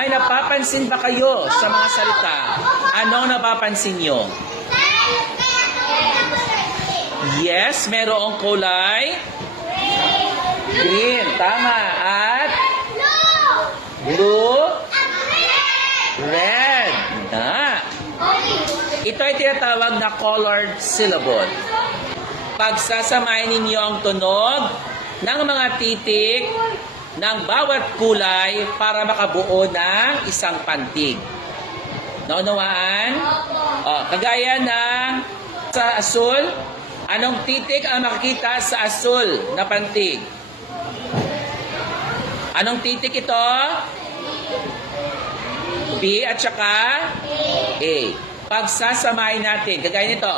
May napapansin ba kayo sa mga salita? Anong napapansin nyo? Yes, merong kulay green. Tama. At blue, red. Na. Ito ay tinatawag na colored syllable. Pagsasamahin ninyo ang tunog ng mga titik ng bawat kulay para makabuo ng isang pantig. Naunawaan? Kagaya ng sa asul, anong titik ang makikita sa asul na pantig? Anong titik ito? B at saka A. Pagsasamahin natin, kagaya nito.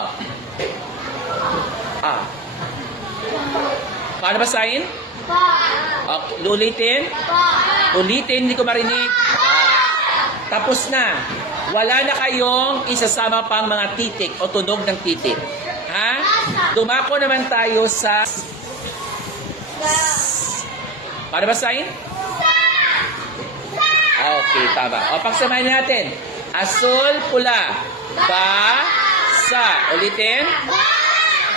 Paano basahin? Okay, ulitin? Ulitin, hindi ko marinig. Tapos na. Wala na kayong isasama pang mga titik o tunog ng titik. Ha? Dumako naman tayo sa... Paano basahin? Okay, tama. O, pagsamahin natin. Asul, pula. Ba, sa. Ulitin?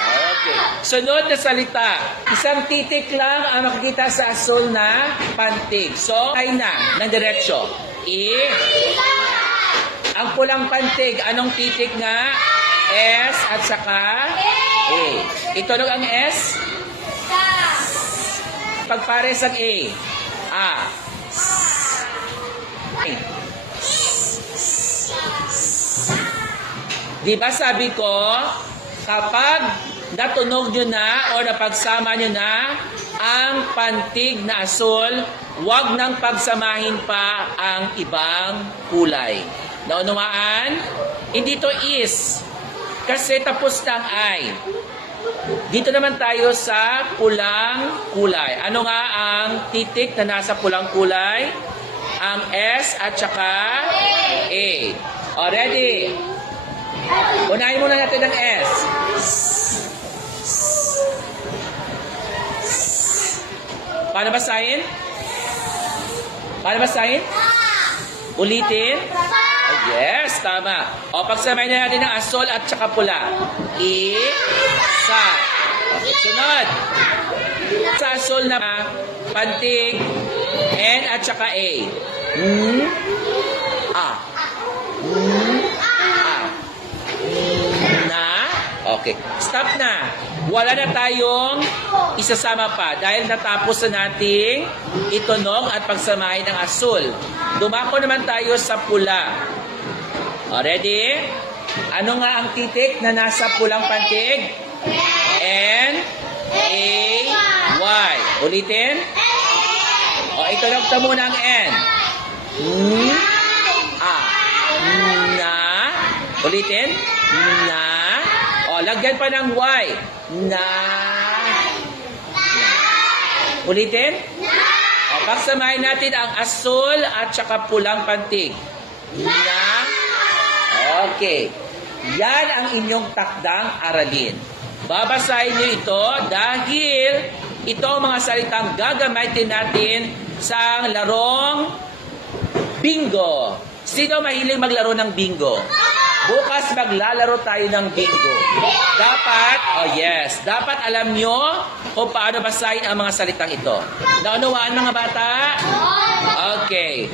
Okay. Sunod na salita. Isang titik lang ang makikita sa asul na pantig. So, ay na ng diretsyo. Ang pulang pantig, anong titik nga? S at saka A. Itunog ang S. Pagpares ang A. A. Diba sabi ko, kapag natunog nyo na o napagsama nyo na ang pantig na asul, huwag nang pagsamahin pa ang ibang kulay. Naunawaan? Hindi to is. Kasi tapos na ang I. Dito naman tayo sa pulang kulay. Ano nga ang titik na nasa pulang kulay? Ang S at saka A. O, ready? Unahin muna natin ang S. Paano basahin? Paano basahin? Ulitin? Oh, yes, tama. O, pagsamahin na natin ang asol at saka pula. Isa. Okay, sunod. Sa asol na pantig, N at saka A. A. Na. Okay. Stop na. Wala na tayong isasama pa dahil natapos na nating itunog at pagsamahin ng asul. Dumako naman tayo sa pula. Ready? Ano nga ang titik na nasa pulang pantig? N, A, Y. Ulitin? O, itunog ta muna ang N. A. Na. Ulitin? Na. O, lagyan pa ng Y. Na. Ulitin? O, pagsamahin natin ang asul at saka pulang pantig. Na. Okay. Yan ang inyong takdang aralin. Babasahin nyo ito dahil ito ang mga salitang gagamitin natin sa larong bingo. Sino mahilig maglaro ng bingo? Bukas maglalaro tayo ng bingo. Dapat, oh yes, dapat alam nyo kung paano basahin ang mga salitang ito. Naunawaan mga bata? Okay.